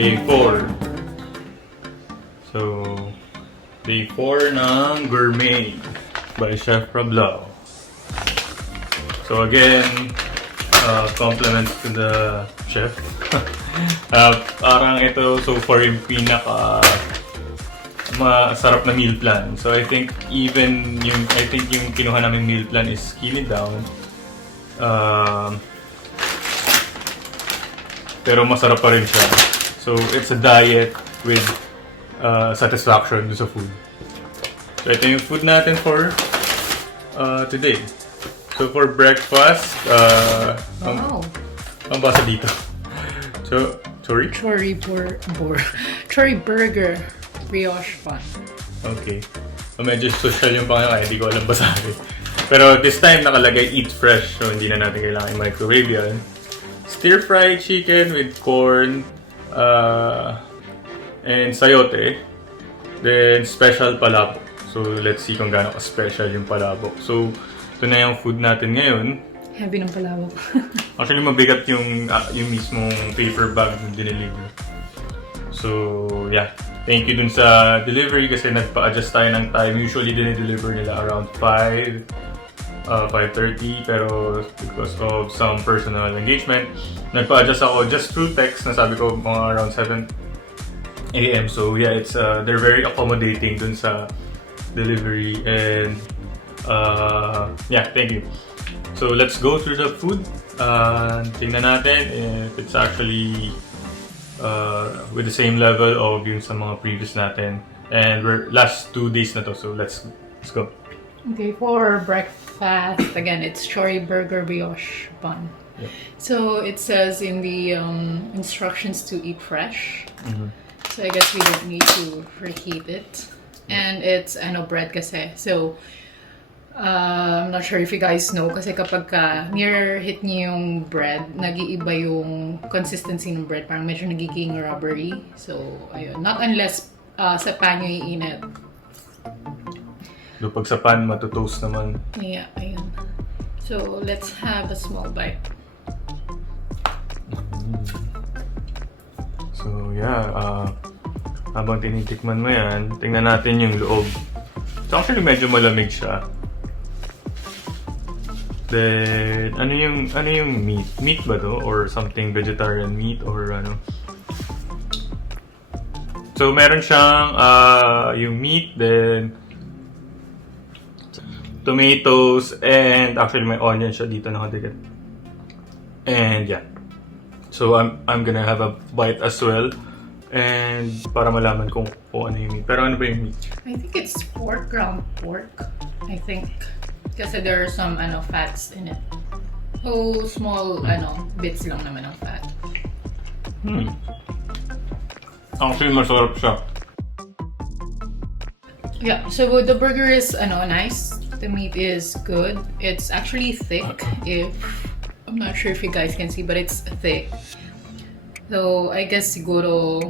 Day 4. So, Day 4 ng Gourmade by Chef Rob Lau. So again, compliments to the chef. Parang ito so far yung pinaka masarap na meal plan. So I think yung kinuha namin meal plan is skinny down. Pero masarap pa rin siya. So it's a diet with satisfaction sa food. So ito yung food natin for today. So for breakfast, ang basa dito. So, Chori? Chori burger, brioche bun. Okay. So medyo social yung pangalan, hindi ko alam basahin. Pero this time nakalagay eat fresh, so hindi na natin kailangan i-microwave yan. Stir-fried chicken with corn and sayote. Then special palabok. So let's see kung gaano ka-special yung palabok. So ito na yung food natin ngayon. Heavy ng palabok. Actually, mabigat yung mismong paper bag na dineliver. So, yeah. Thank you dun sa delivery kasi nagpa-adjust tayo ng time. Usually, dinideliver nila around 5:30. Pero because of some personal engagement, nagpa-adjust ako just through text. Nasabi ko mga around 7 a.m. So, yeah, they're very accommodating dun sa delivery. And yeah, thank you. So let's go through the food. Tingnan natin if it's actually with the same level of yung sa mga previous natin. And we're last 2 days na to, so let's go. Okay, for breakfast, again, it's Chori burger brioche bun. Yep. So it says in the instructions to eat fresh. Mm-hmm. So I guess we don't need to reheat it. And it's bread kasi. So I'm not sure if you guys know kasi kapag near hit niyo yung bread, nag-iiba yung consistency ng bread. Parang medyo nagiging rubbery. So, ayun. Not unless sa pan nyo iinit. So pag sa pan, matutoast naman. Yeah, ayun. So, let's have a small bite. So, yeah. Habang tinitikman mo yan, tingnan natin yung loob. So, actually, medyo malamig siya. Then, ano yung meat? Meat ba to? Or something vegetarian meat? Or ano? So, meron siyang yung meat, then tomatoes, and actually may onion siya dito nakadikit. And yeah. So, I'm gonna have a bite as well. And para malaman kung ano yung meat. Pero ano ba yung meat? I think it's pork, ground pork. I think. Kasi there are some fats in it. So, small bits lang naman ng fat. Actually, masarap siya. Yeah, so the burger is nice. The meat is good. It's actually thick. I'm not sure if you guys can see, but it's thick. So, I guess siguro...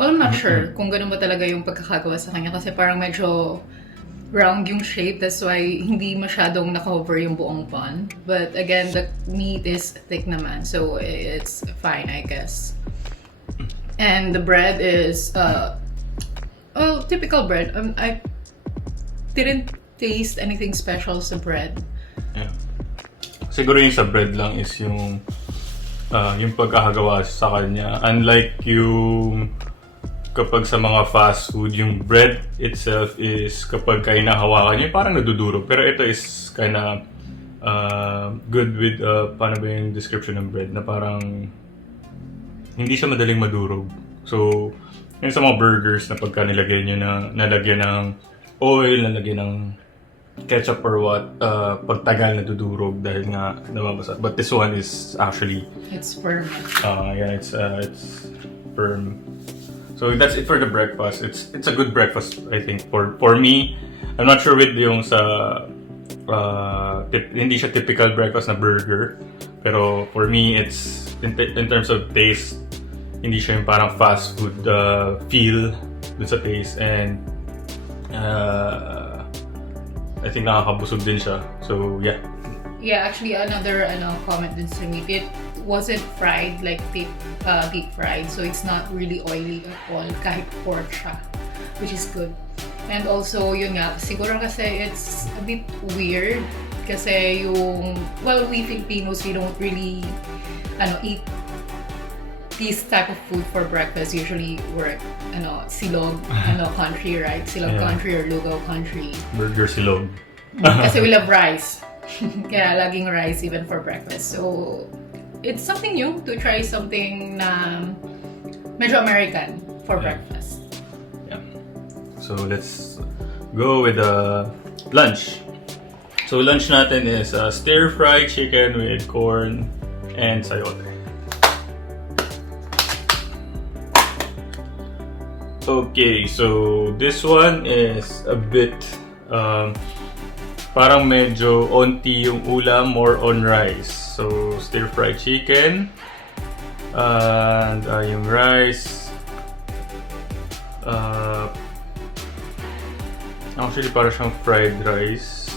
Well, I'm not sure kung ganun ba talaga yung pagkakagawa sa kanya kasi parang medyo round yung shape. That's why hindi masyadong na-cover yung buong bun. But again, the meat is thick naman. So, it's fine, I guess. And the bread is, typical bread. I didn't taste anything special sa bread. Yeah. Siguro yung sa bread lang is yung pagkakagawa sa kanya. Unlike yung kapag sa mga fast food, yung bread itself is kapag hinahawakan niyo, parang nadudurog. Pero ito is kinda good with, paano ba yung description ng bread? Na parang hindi siya madaling madurog. So, yun sa mga burgers na pagka nalagyan ng oil, nalagyan ng ketchup or what, pagtagal nadudurog dahil nga nababasa. But this one is actually... It's firm. Yeah, it's firm. So that's it for the breakfast. It's a good breakfast, I think. For me, I'm not sure with yung sa hindi siya typical breakfast na burger. Pero for me, it's in terms of taste, hindi siya yung parang fast food feel dun sa taste, and I think nakakabusog din siya. So yeah, Yeah, actually another comment din sa meat. It wasn't fried like deep fried, so it's not really oily at all kahit pork siya, which is good. And also yun nga, siguro kasi it's a bit weird kasi we Filipinos, we don't really eat this type of food for breakfast. Usually we're silog country, right? Silog country or lugaw country. Burger silog. Kasi we love rice. Kaya laging rice even for breakfast. So, it's something new to try something na medyo American for breakfast. Yeah. So, let's go with the lunch. So, lunch natin is stir-fried chicken with corn and sayote. Okay, so this one is a bit parang medyo onti yung ulam, more on rice. So, stir-fried chicken. And yung rice. Actually, parang siyang fried rice.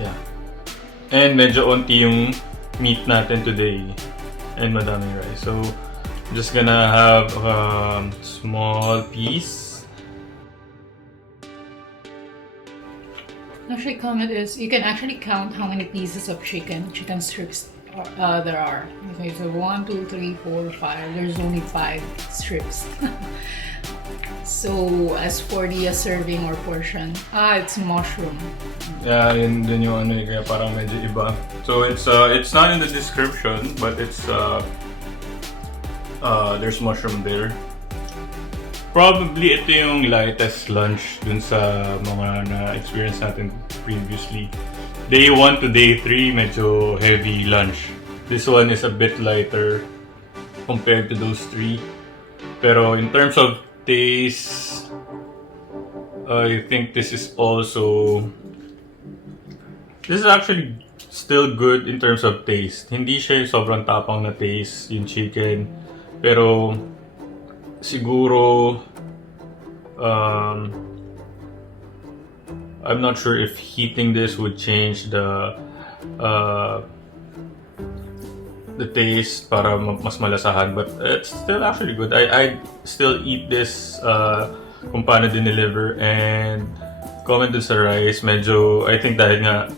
Yeah. And medyo onti yung meat natin today. And madaming rice. So, just gonna have a small piece. Actually, comment is you can actually count how many pieces of chicken strips there are. Okay, so 1, 2, 3, 4, 5. There's only 5 strips. So as for the serving or portion, it's mushroom. Yeah, yun yung kaya parang medyo iba. So it's not in the description, but it's there's mushroom there. Probably ito yung lightest lunch dun sa mga na-experience natin previously. Day 1 to day 3, medyo heavy lunch. This one is a bit lighter compared to those 3. Pero in terms of taste, I think this is actually still good in terms of taste. Hindi siya yung sobrang tapang na taste, yung chicken. Pero siguro I'm not sure if heating this would change the taste para mas malasahan, but it's still actually good. I still eat this kung paano dineliver. And comment dun sa rice, medyo I think dahil nga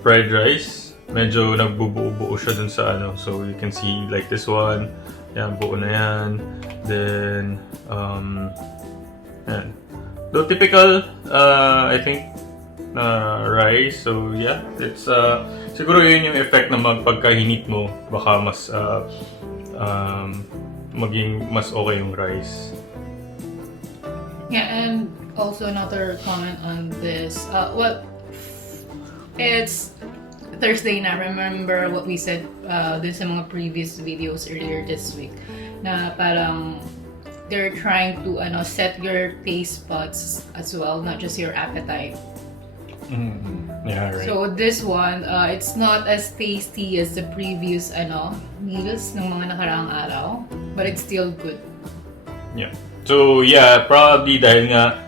fried rice, medyo nagbubuo-buo siya dun sa so you can see like this one. Yan, buo na yan. Then, yan. Though typical, I think, rice. So, yeah. It's, siguro yun yung effect na pagkahinit mo, baka mas, maging mas okay yung rice. Yeah, and also another comment on this. It's Thursday na. Remember what we said dun sa mga previous videos earlier this week na parang they're trying to set your taste buds as well, not just your appetite. Yeah, right. So this one, it's not as tasty as the previous meals ng mga nakaraang araw, but it's still good. Yeah. So yeah, probably dahil nga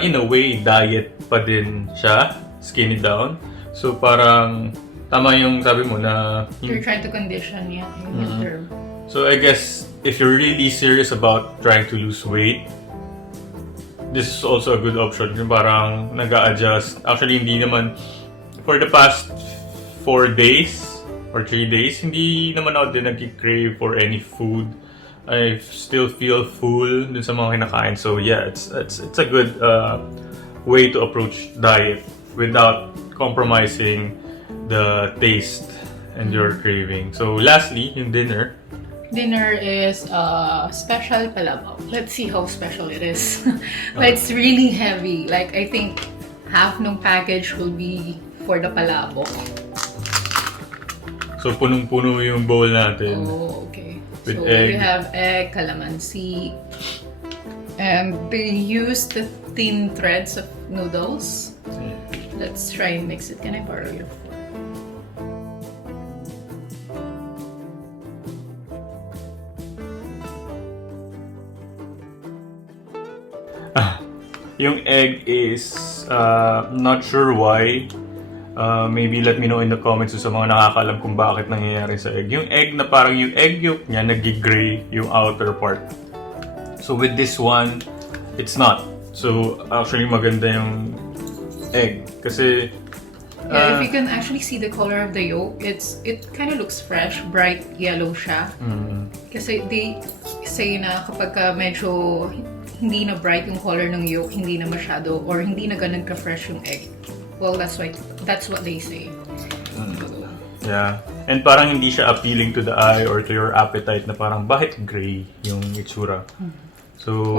in a way diet pa din siya, skinny down. So parang tama yung sabi mo na You're trying to condition in the term. So I guess if you're really serious about trying to lose weight, this is also a good option. Yung parang nag-a-adjust. Actually, hindi naman for the past 4 days or 3 days, hindi naman ako din nag-crave for any food. I still feel full dun sa mga kinakain. So yeah, it's a good way to approach diet without compromising the taste and your craving. So lastly, yung dinner. Dinner is special palabok. Let's see how special it is. But it's really heavy. Like I think half ng package will be for the palabok. So punong-puno yung bowl natin. Oh, okay. With so egg. we have egg, calamansi, and they use the thin threads of noodles. Let's try and mix it. Can I borrow your fork? Yung egg is eggs. Not sure why. Maybe let me know in the comments sa mga nakakaalam kung bakit nangyayari sa egg. Yung egg na parang yung egg yolk niya nag-gray yung outer part. So with this one, it's not. So actually maganda yung egg kasi yeah, if you can actually see the color of the yolk, it kind of looks fresh, bright yellow siya. Kasi they say na kapag medyo hindi na bright yung color ng yolk, hindi na masyado or hindi na ganun ka-fresh yung egg. Well, that's what they say. Yeah. And parang hindi siya appealing to the eye or to your appetite na parang bakit gray yung itsura. So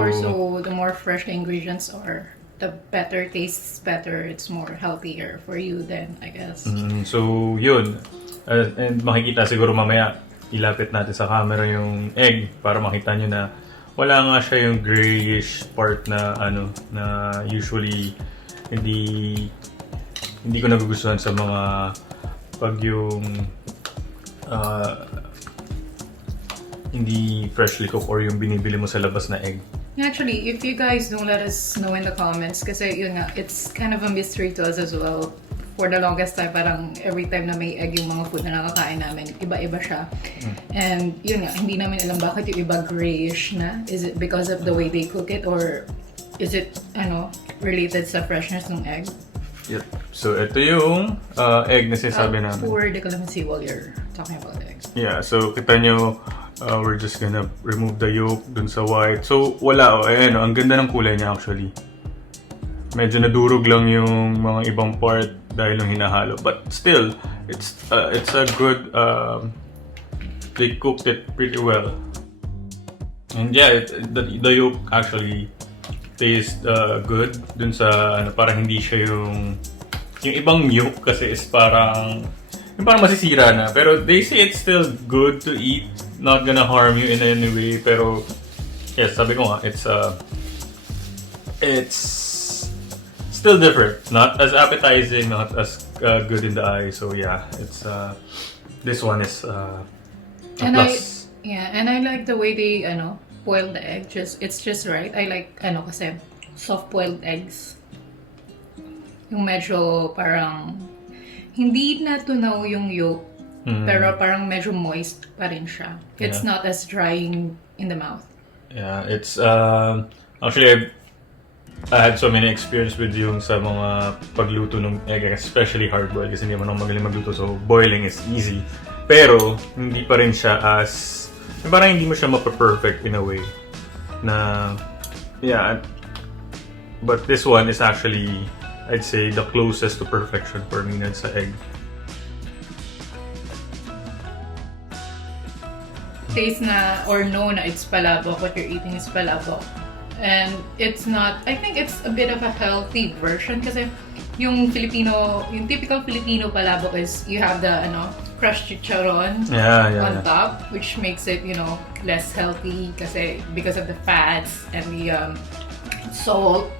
the more fresh the ingredients are, the better tastes better. It's more healthier for you then, I guess. So yun. And makikita siguro mamaya ilapit natin sa camera yung egg para makita nyo na wala nga siya yung grayish part na na usually hindi ko nagugustuhan sa mga pag yung hindi freshly cooked or yung binibili mo sa labas na egg. Actually, if you guys don't let us know in the comments, kasi yun nga, it's kind of a mystery to us as well. For the longest time, parang every time na may egg yung mga food na nakakain namin, iba-iba siya. And yun nga, hindi namin alam bakit yung iba grayish na. Is it because of the way they cook it or is it, related sa freshness ng egg? Yep. So, ito yung egg na sinasabi namin. Pour the calamansi while you're talking about the eggs. Yeah, so kita nyo, we're just gonna remove the yolk dun sa white. So, wala. Ayan, ang ganda ng kulay niya actually. Medyo nadurog lang yung mga ibang part dahil yung hinahalo. But still, it's a good, they cooked it pretty well. And yeah, the yolk actually tastes good dun sa parang hindi siya yung ibang yolk kasi is parang masisira na, pero they say it's still good to eat, not gonna harm you in any way. Pero yes, sabi ko nga, it's still different, not as appetizing, not as good in the eye. So yeah, it's this one is a plus. And I like the way they boil the egg. It's just right. I like kasi soft boiled eggs. Yung medyo parang hindi na tunaw yung yolk, pero parang medyo moist pa rin siya. It's not as drying in the mouth. Yeah, it's actually I had so many experience with yung sa mga pagluto ng egg, especially hard boiled kasi hindi man ako magaling magluto, so boiling is easy. Pero hindi pa rin siya as parang hindi mo siya mapa-perfect in a way na yeah, but this one is actually, I'd say, the closest to perfection for me na sa egg. Taste na or know na it's palabok, what you're eating is palabok. And it's not, I think it's a bit of a healthy version kasi yung typical Filipino palabok is you have the crushed chicharon on top, which makes it less healthy kasi because of the fats and the salt.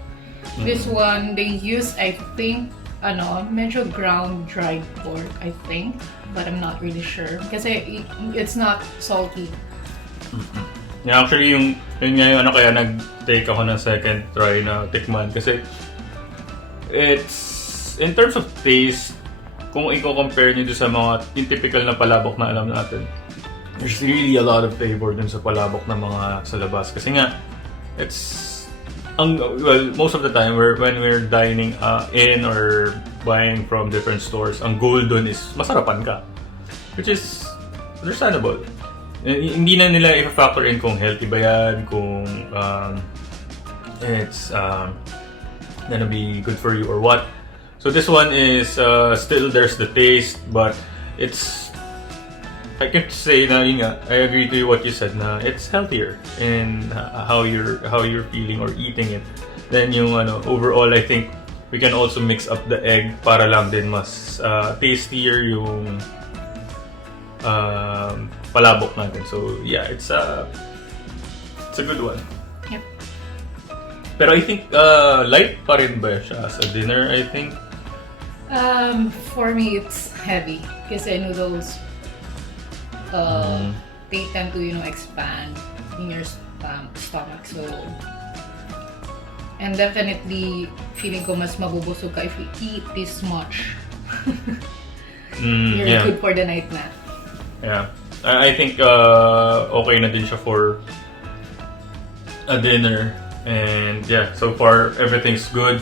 This one they use, I think, medyo ground dried pork, I think, but I'm not really sure kasi it's not salty. Yeah, actually yung nga kaya nag-take ako ng second try na tikman kasi it's in terms of taste, kung i-compare nyo sa mga yung typical na palabok na alam natin, there's really a lot of flavor dun sa palabok na mga sa labas. Kasi nga, most of the time, when we're dining in or buying from different stores, ang goal dun is masarapan ka. Which is understandable. Hindi na nila i-factor in kung healthy ba yan, kung it's gonna be good for you or what. So this one is still there's the taste, but it's, I can say na yun nga, I agree to what you said na it's healthier in how you're feeling or eating it. Then yung overall, I think we can also mix up the egg para lang din mas tastier yung palabok natin. So yeah, it's a good one. Yep. Pero I think light pa rin ba siya as a dinner, I think? For me, it's heavy kasi noodles, they tend to expand in your stomach. So And definitely, feeling ko mas mabubusog ka if you eat this much. You're yeah. good for the night na. Yeah. I think okay na din siya for a dinner. And yeah, so far everything's good.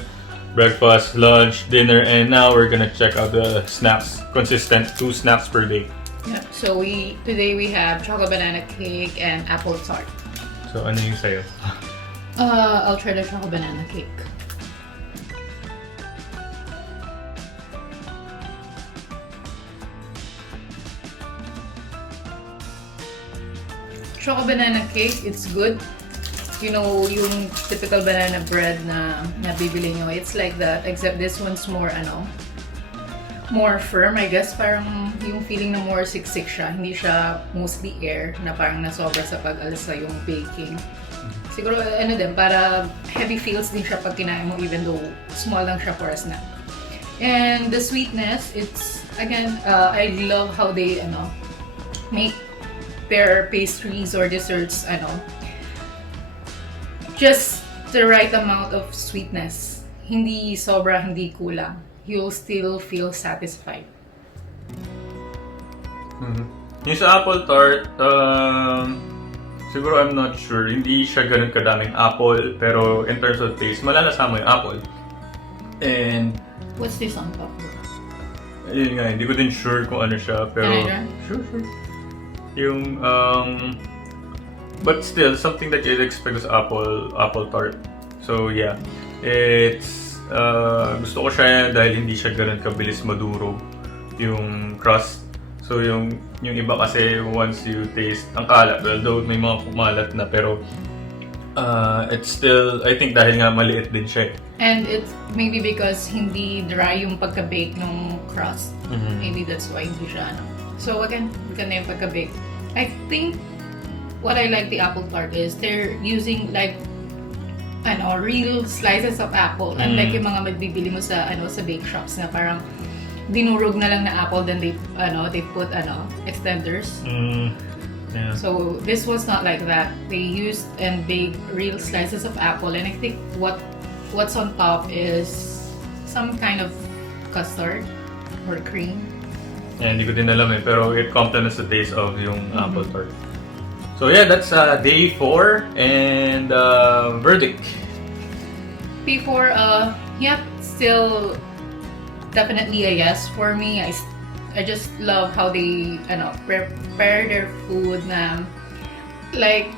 Breakfast, lunch, dinner, and now we're gonna check out the snacks. Consistent 2 snacks per day. Yeah. So today we have chocolate banana cake and apple tart. So ano yung sa'yo? I'll try the chocolate banana cake. Chocolate banana cake, it's good. You know, yung typical banana bread na nabibili nyo, it's like that, except this one's more, more firm, I guess. Parang yung feeling na more siksik siya. Hindi siya mostly air, na parang nasobra sa pag-alsa yung baking. Siguro, din, para heavy feels din siya pag kinain mo, even though small lang siya for a snack. And the sweetness, it's, again, I love how they, make their pastries or desserts, just the right amount of sweetness. Hindi sobra, hindi kulang. You'll still feel satisfied. Yung sa apple tart, siguro I'm not sure. Hindi siya ganun kadaming apple, pero in terms of taste, malalasa mo yung apple. And What's this on top? ayun nga, hindi ko din sure kung ano siya, pero Can I try? sure. Yung but still something that you'd expect is apple tart. So yeah, it's gusto ko siya dahil hindi siya ganun kabilis madurog yung crust. So yung iba kasi once you taste ang kalat, although may mga kumalat na, pero it's still, I think dahil nga maliit din siya. And it's maybe because hindi dry yung pagka-bake ng crust. Maybe that's why hindi siya So again, maganda yung pagka-bake. I think what I like the apple tart is they're using like real slices of apple. Unlike yung mga magbibili mo sa sa bake shops na parang dinurog na lang na apple, then they put extenders. Yeah. So this was not like that. They used and baked real slices of apple, and I think what's on top is some kind of custard or cream. Hindi ko din alam pero it complements the taste of yung apple tart. So yeah, that's day 4 and verdict. Before, still definitely a yes for me. I just love how they prepare their food na like,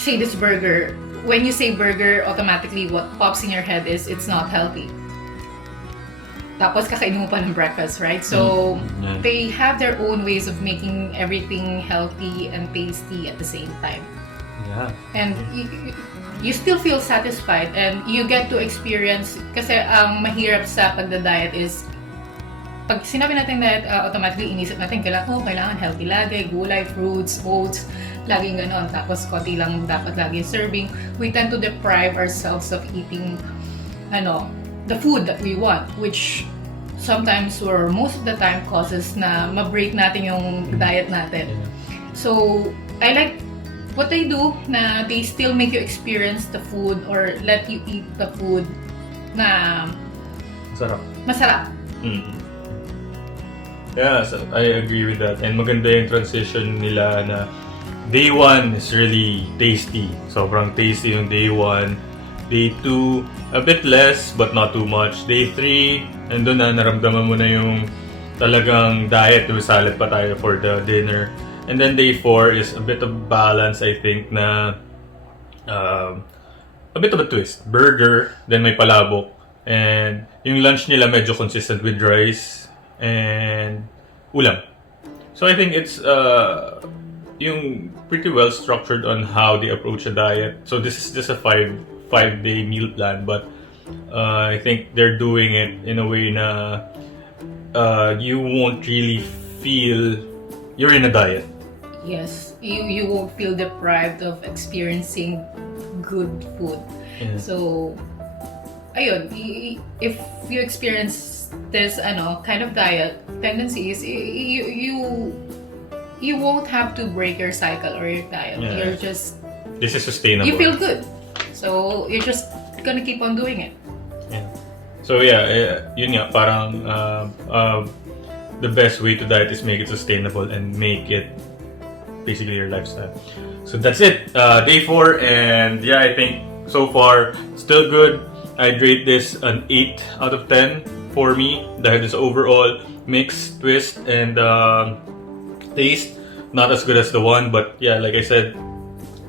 say this burger. When you say burger, automatically what pops in your head is it's not healthy. Tapos kakainin mo pa ng breakfast, right? So they have their own ways of making everything healthy and tasty at the same time. Yeah. And you still feel satisfied and you get to experience, kasi ang mahirap sa pagda-diet is pag sinabi natin diet, automatically inisip natin kailangan healthy lagi, gulay, fruits, oats, laging ganon, tapos konti lang dapat lagi serving. We tend to deprive ourselves of eating the food that we want, which sometimes or most of the time causes na ma-break natin yung diet natin. So I like what they do, na they still make you experience the food or let you eat the food na masarap. Yeah, so I agree with that. And maganda yung transition nila na day 1 is really tasty. Sobrang tasty yung day 1. Day 2, a bit less but not too much. Day 3, and doon na naramdaman mo na yung talagang diet. May salad pa tayo for the dinner. And then day 4 is a bit of balance, I think, na a bit of a twist. Burger, then may palabok. And yung lunch nila medyo consistent with rice and ulam. So I think it's yung pretty well structured on how they approach a diet. So this is just a 5-day meal plan, but I think they're doing it in a way na you won't really feel you're in a diet. Yes, you won't feel deprived of experiencing good food. Yeah. So, ayun, if you experience this kind of diet tendencies, you won't have to break your cycle or your diet. Yeah. You're just This is sustainable. you feel good. So you're just gonna keep on doing it. Yeah. So yeah, yun nga, parang the best way to diet is make it sustainable and make it basically your lifestyle. So that's it, day 4, and yeah, I think so far still good. I'd rate this an 8 out of 10 for me. Dahil this overall mix, twist, and taste, not as good as the one, but yeah, like I said,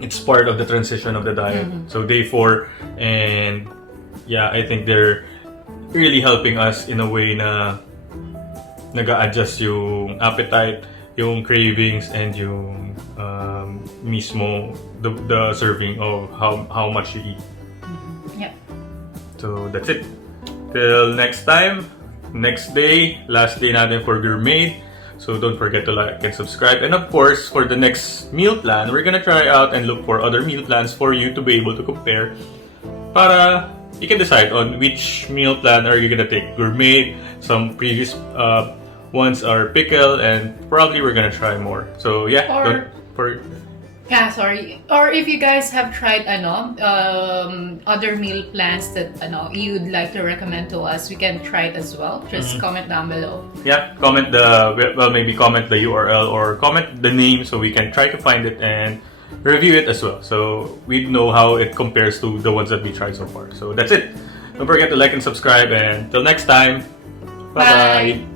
it's part of the transition of the diet. So day 4, and yeah, I think they're really helping us in a way na nag-a-adjust yung appetite, yung cravings, and yung mismo the serving of how much you eat. Yep. So that's it. Till next time, next day, last day natin for Gourmade. So don't forget to like and subscribe. And of course, for the next meal plan, we're gonna try out and look for other meal plans for you to be able to compare. Para you can decide on which meal plan are you gonna take. Gourmade, some previous ones are pickle, and probably we're gonna try more. So yeah, sorry. Or if you guys have tried other meal plans that you'd like to recommend to us, we can try it as well. Just comment down below. Yeah, comment maybe comment the URL or comment the name so we can try to find it and review it as well. So we know how it compares to the ones that we tried so far. So that's it. Don't forget to like and subscribe, and till next time. Bye-bye. Bye.